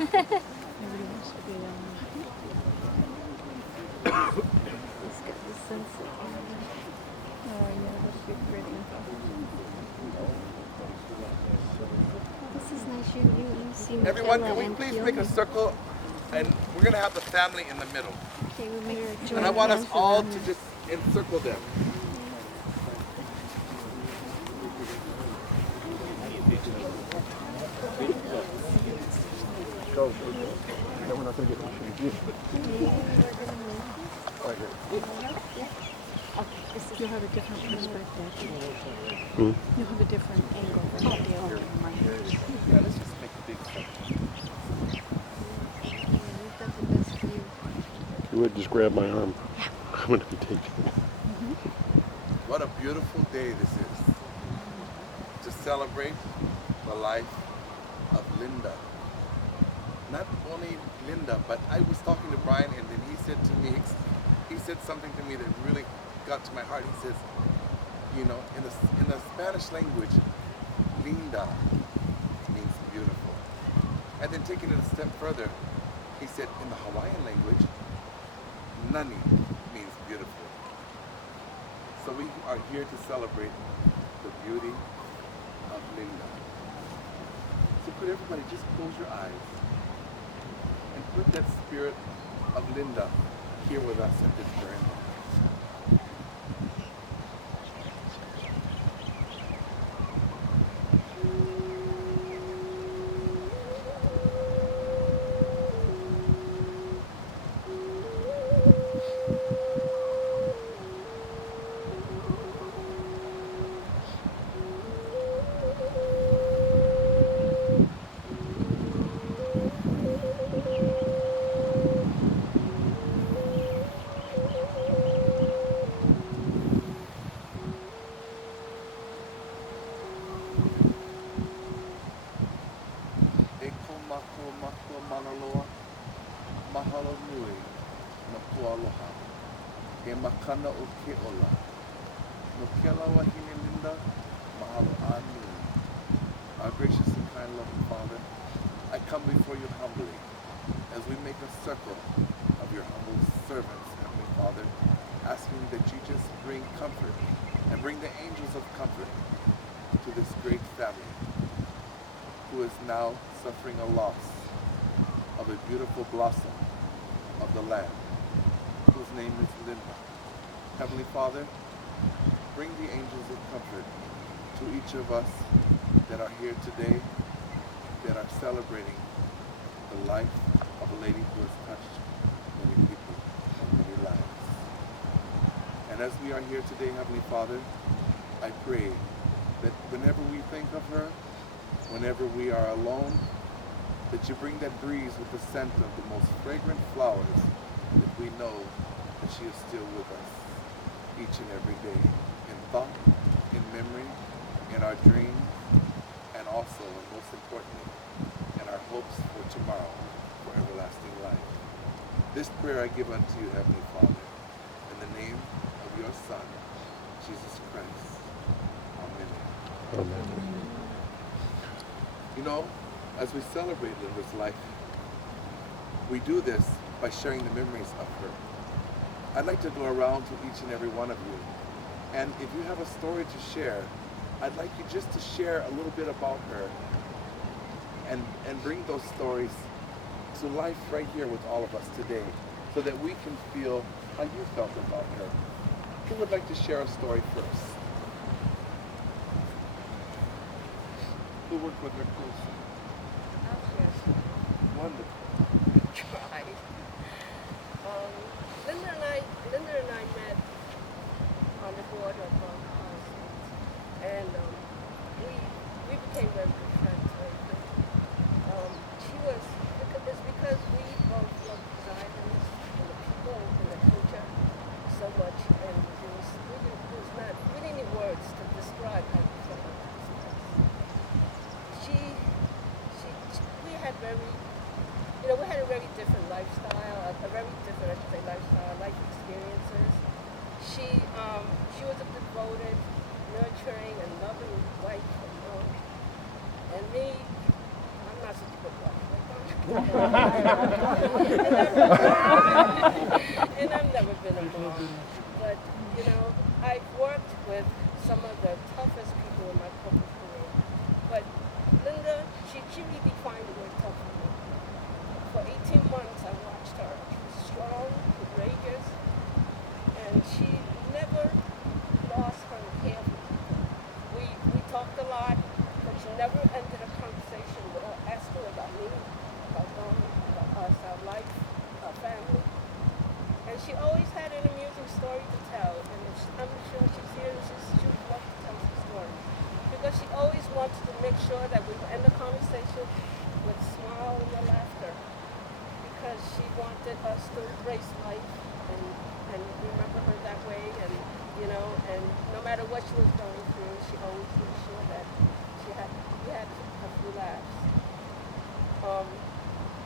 Everybody wants to be It's got the sunset. Oh yeah, that'd be pretty. This is nice. You see Everyone, Michaela can we and please Kiyomi. make a circle? And we're going to have the family in the middle. Okay, we make a joint And I want us hands all around to her. just encircle them. Go. No, we're not going to get the You'll have a different perspective. Hmm? You'll have a different angle from the other one. Yeah, let's just make a big circle. We've got the best view. You would just grab my arm. I'm going to be taking it. What a beautiful day this is to celebrate the life of Linda. Not only Linda, but I was talking to Brian, and then he said to me, he said something to me that really got to my heart. He says, you know, in the Spanish language, linda means beautiful. And then taking it a step further, he said in the Hawaiian language, nani means beautiful. So we are here to celebrate the beauty of Linda. So could everybody just close your eyes and put that spirit of Linda here with us at this very moment. Mahalo nui no ko aloha. He makana o ke ola. No ke alawa hine Linda, mahalo a nui. Our gracious and kind loving Father, I come before you humbly as we make a circle of your humble servants, Heavenly Father, asking that you just bring comfort and bring the angels of comfort to this great family who is now suffering a loss of a beautiful blossom of the land, whose name is Linda. Heavenly Father, bring the angels of comfort to each of us that are here today, that are celebrating the life of a lady who has touched many people and many lives. And as we are here today, Heavenly Father, I pray that whenever we think of her, whenever we are alone, that you bring that breeze with the scent of the most fragrant flowers, that we know that she is still with us each and every day, in thought, in memory, in our dreams, and also, and most importantly, in our hopes for tomorrow, for everlasting life. This prayer I give unto you, Heavenly Father, in the name of your Son, Jesus Christ. Amen. Amen. You know, as we celebrate Linda's life, we do this by sharing the memories of her. I'd like to go around to each and every one of you, and if you have a story to share, I'd like you just to share a little bit about her and bring those stories to life right here with all of us today, so that we can feel how you felt about her. Who would like to share a story first? Who worked with her closely? Wonderful. Tried. Linda and I met on the border of Constance, and we became very good friends very quickly. It's because we both love design and the people and the culture so much, and we didn't need words to describe how we felt about this place. We had a very different lifestyle, a very different, I should say, lifestyle, life experiences. She was a devoted, nurturing, and loving wife and mom. And me, I'm not such a good wife. And I've never been a mom. But, you know, I've worked with some of the toughest people in my corporate career. But Linda, she redefined the word tough for me. For 18 months, I watched her. She was strong, courageous, and she never lost her care for people. We talked a lot, but she never ended a conversation without asking about me, about them, about us, our life, our family. And she always had an amusing story to tell, and I'm sure she's here and she would love to tell some stories. Because she always wanted to make sure that we would end the conversation with a smile and laughter. Because she wanted us to embrace life and remember her that way, and you know, and no matter what she was going through, she always made sure that we had a few laughs.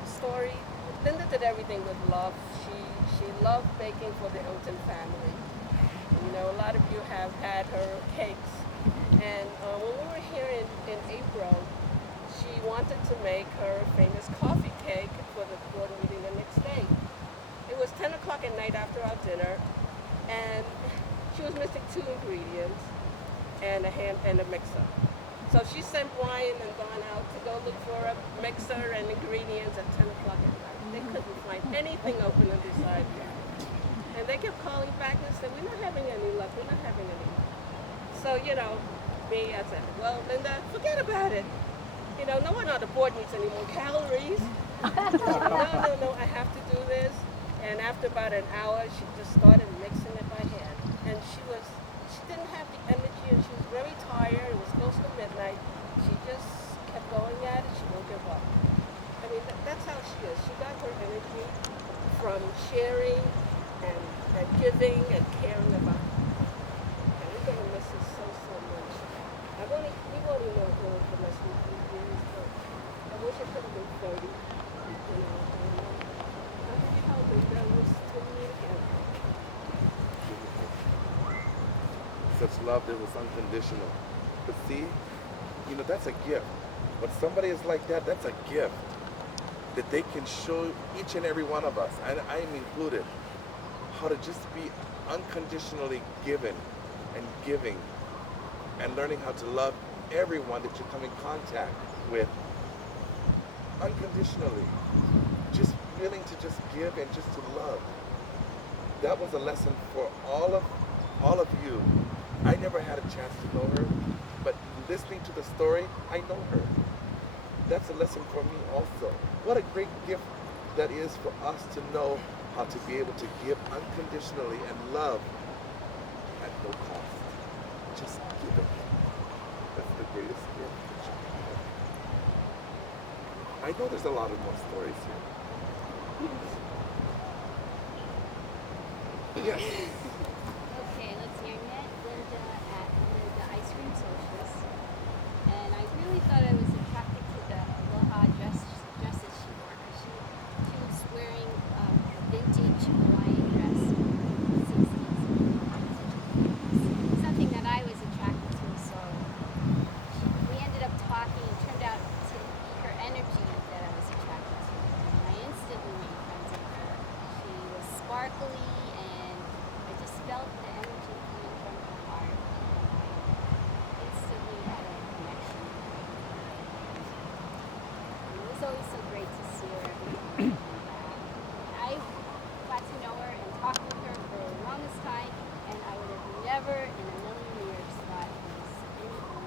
Story. Linda did everything with love. She loved baking for the Elton family. You know, a lot of you have had her cakes. And when we were here in April, she wanted to make her famous coffee cake for the board meeting the next day. It was 10 o'clock at night after our dinner, and she was missing 2 ingredients and a mixer. So she sent Brian and Don out to go look for a mixer and ingredients at 10 o'clock at night. They couldn't find anything open on the side. And they kept calling back and said, we're not having any luck, we're not having any luck. So, you know, I said, well, Linda, forget about it. You know, no one on the board needs any more calories. No, I have to do this. And after about an hour, she just started mixing it by hand. And she didn't have the energy, and she was very tired. It was close to midnight. She just kept going at it. She won't give up. I mean, that's how she is. She got her energy from sharing and giving and caring about people. And we're going to miss her so much. We've only known her for less than 3 years, but I wish I could have been 30. You know, I really hope that was to me again. Such love that was unconditional. But see, you know, that's a gift. When somebody is like that, that's a gift that they can show each and every one of us, and I am included, how to just be unconditionally given and giving and learning how to love everyone that you come in contact with unconditionally. Just willing to just give and just to love. That was a lesson for all of you. I never had a chance to know her, but listening to the story, I know her. That's a lesson for me also. What a great gift that is for us to know how to be able to give unconditionally and love at no cost. Just give it. That's the greatest gift that you can have. I know there's a lot of more stories here. Yes. Okay, let's see. I met Linda at the ice cream socials, and I really thought I was attracted to the Aloha dresses she wore. She was wearing a vintage Hawaiian dress from the 60s. Something that I was attracted to, so we ended up talking. It turned out to be her energy that I was attracted to, and I instantly made friends with her. She was sparkly, and I just felt the energy coming from her heart. I instantly had a connection. It was always so great to see her every morning. I got to know her and talked with her for the longest time, and I would have never in a million years thought it was anything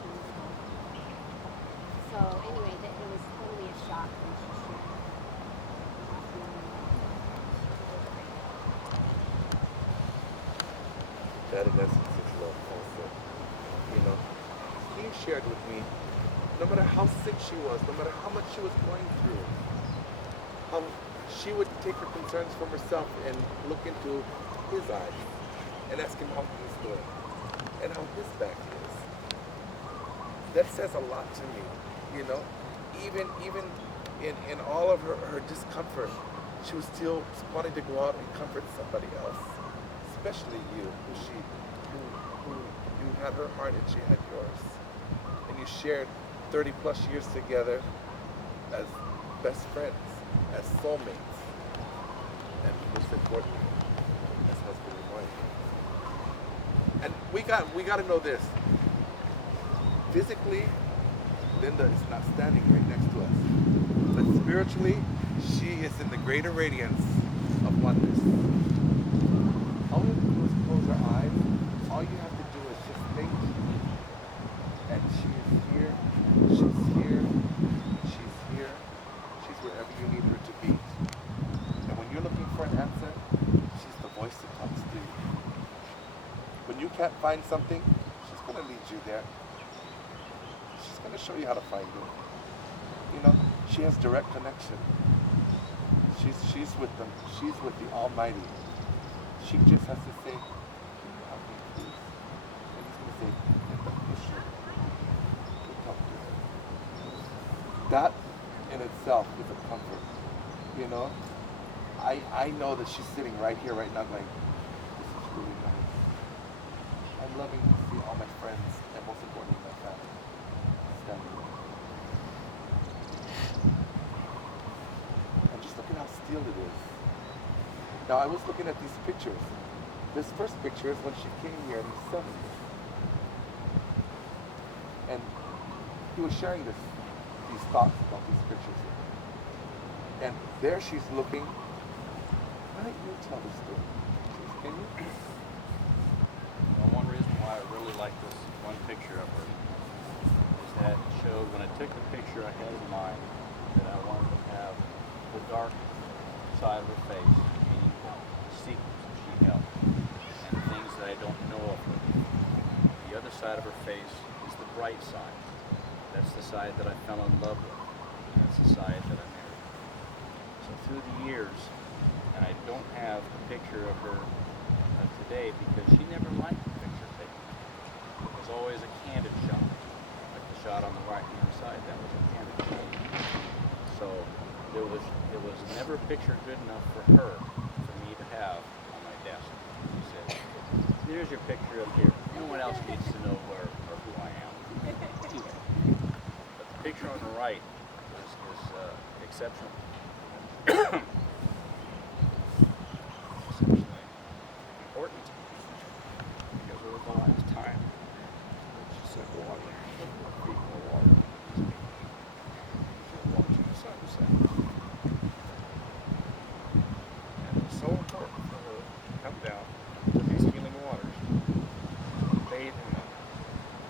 she was going through. So anyway, it was totally a shock when she shared not feeling well. That in essence is love also. You know, she shared with me, no matter how sick she was, no matter how much she was going through, how she would take her concerns from herself and look into his eyes and ask him how he's doing and how his back is. That says a lot to me, you know. Even in all of her discomfort, she was still wanting to go out and comfort somebody else, especially you, who you had her heart and she had yours, and you shared 30 plus years together as best friends, as soulmates, and most importantly, as husband and wife. And we got to know this. Physically, Linda is not standing right next to us, but spiritually, she is in the greater radiance of oneness. All we have to do is close our eyes. All you have to do is just think, and she is here, she's here, she's here, she's wherever you need her to be. And when you're looking for an answer, she's the voice that talks to you. When you can't find something, she's going to lead you there. She's going to show you how to find it. You know, she has direct connection. She's with them. She's with the Almighty. She just has to say, "Can you help me, please?" And he's going to say, "Linda, you should. You talk to her." That in itself is a comfort. You know, I know that she's sitting right here, right now, going, "This is really nice. I'm loving to see all my friends, and most importantly, my family, standing there." And just look at how still it is. Now, I was looking at these pictures. This first picture is when she came here in the 70s. And he was sharing these thoughts about these pictures here. And there she's looking. Why don't you tell the story? Can you? Well, one reason why I really like this one picture of her is that it showed, when I took the picture, I had in mind that I wanted to have the dark side of her face, meaning the secrets that she held, and things that I don't know of her. The other side of her face is the bright side. That's the side that I fell in love with. That's the side that I married. So through the years, and I don't have a picture of her today because she never liked the picture taken. It was always a candid shot, like the shot on the right-hand side. That was a candid shot. So it was never a picture good enough for her, for me to have on my desk. She said, "Here's your picture up here. No one else needs to know where or who I am." But the picture on the right is exceptional. Exceptionally important because it was the last time she said water, feet in the water. She'll watch the sunset. And it was so important for her to come down to these healing waters, bathe in them,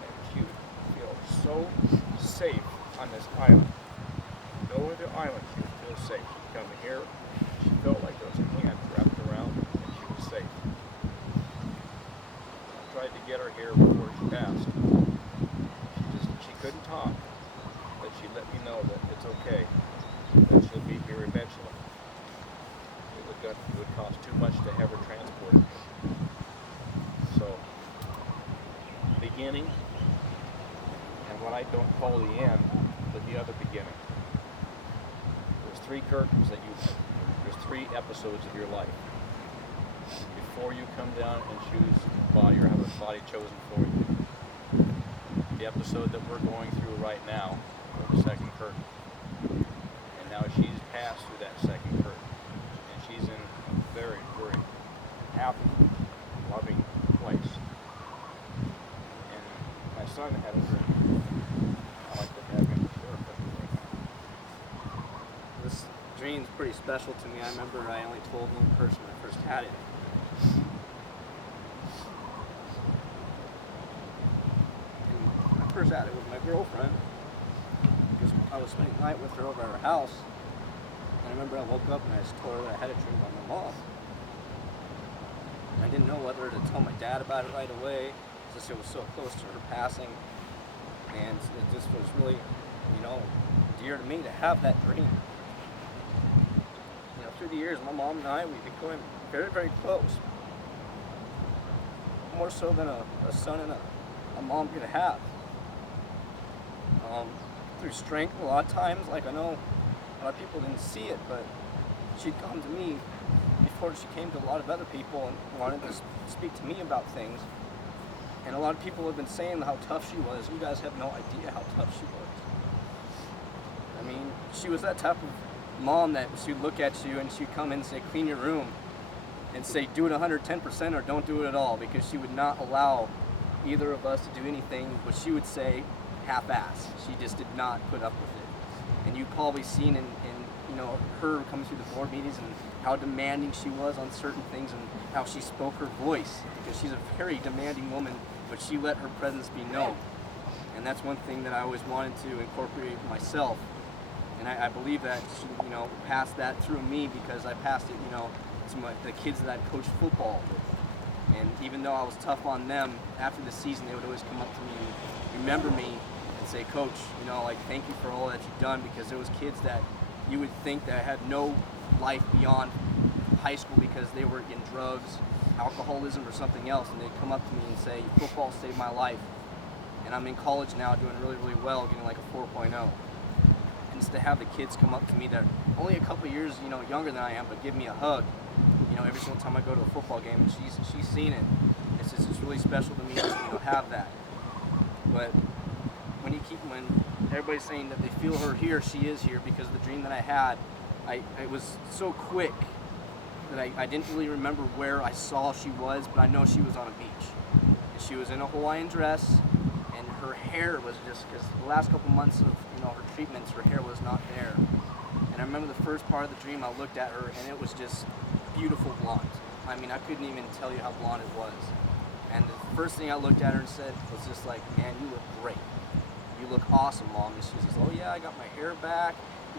and she would feel so safe on this island. No other island she would feel safe. She'd come here, she felt like there was a hand wrapped around, and she was safe. I tried to get her here before she passed. She couldn't talk, but she let me know that it's okay, that she'll be here eventually. It would cost too much to have her transported. So, beginning, and what I don't call the end, but the other beginning. There's three curtains there's three episodes of your life. Before you come down and choose a body or have a body chosen for you. The episode that we're going through right now, or the second curtain. And now she's passed through that second curtain. And she's in a very, very happy, loving place. And my son had a dream. I like to have him share it with me right now. This dream's pretty special to me. I remember I only told one person when I first had it. And I first had it with my girlfriend. Because I was spending the night with her over at her house. And I remember I woke up and I just told her that I had a dream about my mom. I didn't know whether to tell my dad about it right away, since it was so close to her passing. And it just was really, dear to me to have that dream. Through the years, my mom and I, we became very, very close. More so than a son and a mom could have. Through strength, a lot of times, like I know a lot of people didn't see it, but she'd come to me before she came to a lot of other people and wanted to speak to me about things. And a lot of people have been saying how tough she was. You guys have no idea how tough she was. I mean, she was that type of mom that she'd look at you and she'd come in and say, clean your room, and say, do it 110% or don't do it at all, because she would not allow either of us to do anything, but she would say half-ass. She just did not put up with it. And you've probably seen in her coming through the board meetings and how demanding she was on certain things and how she spoke her voice, because she's a very demanding woman, but she let her presence be known. And that's one thing that I always wanted to incorporate myself. And I believe that she, passed that through me, because I passed it, to the kids that I coached football with. And even though I was tough on them, after the season, they would always come up to me and remember me and say, Coach, thank you for all that you've done, because there was kids that you would think that had no life beyond high school because they were in drugs, alcoholism, or something else, and they'd come up to me and say, football saved my life. And I'm in college now doing really, really well, getting like a 4.0. And just to have the kids come up to me that are only a couple years, younger than I am, but give me a hug, every single time I go to a football game, and she's seen it. It's really special to me to have that. But when everybody's saying that they feel her here, she is here, because the dream that I had, it was so quick that I didn't really remember where I saw she was, but I know she was on a beach. And she was in a Hawaiian dress, and her hair was just, because the last couple months of her treatments, her hair was not there. And I remember the first part of the dream, I looked at her, and it was just beautiful blonde. I mean, I couldn't even tell you how blonde it was. And the first thing I looked at her and said was just like, man, you look great. You look awesome, Mom. And she says, oh yeah, I got my hair back,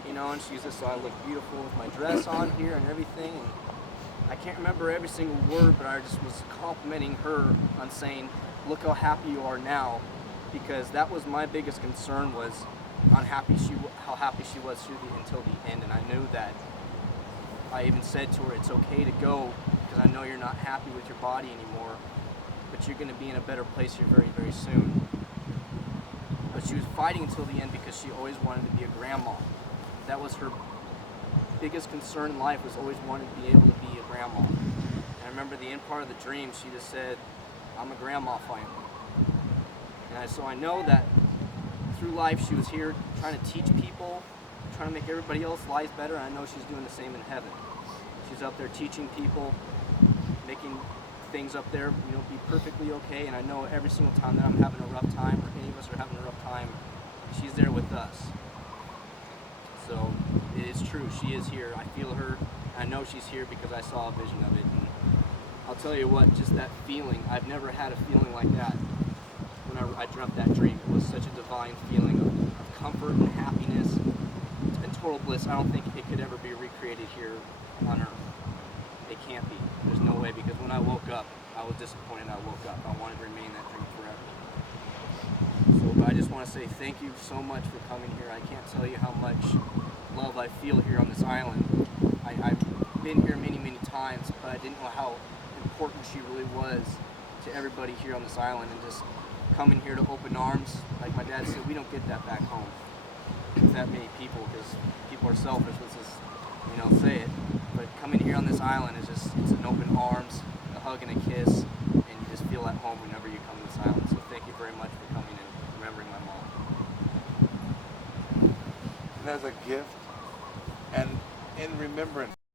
and she's just, so I look beautiful with my dress on here and everything. And I can't remember every single word, but I just was complimenting her on saying, look how happy you are now, because that was my biggest concern, was how happy she was until the end. And I knew that. I even said to her, it's okay to go, because I know you're not happy with your body anymore, but you're going to be in a better place here very, very soon. But she was fighting until the end, because she always wanted to be a grandma. That was her biggest concern in life, was always wanting to be able to be a grandma. And I remember the end part of the dream, she just said, I'm a grandma finally. And so I know that through life she was here trying to teach people, trying to make everybody else's lives better, and I know she's doing the same in heaven. She's up there teaching people, making things up there, be perfectly okay. And I know every single time that I'm having a rough time, or any of us are having a rough time, she's there with us. So it is true, she is here. I feel her. I know she's here because I saw a vision of it. And I'll tell you what, just that feeling, I've never had a feeling like that when I dreamt that dream. It was such a divine feeling of comfort and happiness and total bliss. I don't think it could ever be recreated here on earth. It can't be. There's no way, because when I woke up, I was disappointed I woke up. I wanted to remain in that dream forever. So I just want to say thank you so much for coming here. I can't tell you how much love I feel here on this island. I've been here many, many times, but I didn't know how important she really was to everybody here on this island. And just coming here to open arms, like my dad said, we don't get that back home with that many people, because people are selfish, let's just say it. But coming here on this island is just, it's an open arms, a hug and a kiss, and you just feel at home whenever you come to this island. So thank you very much for coming and remembering my mom. And as a gift, and in remembrance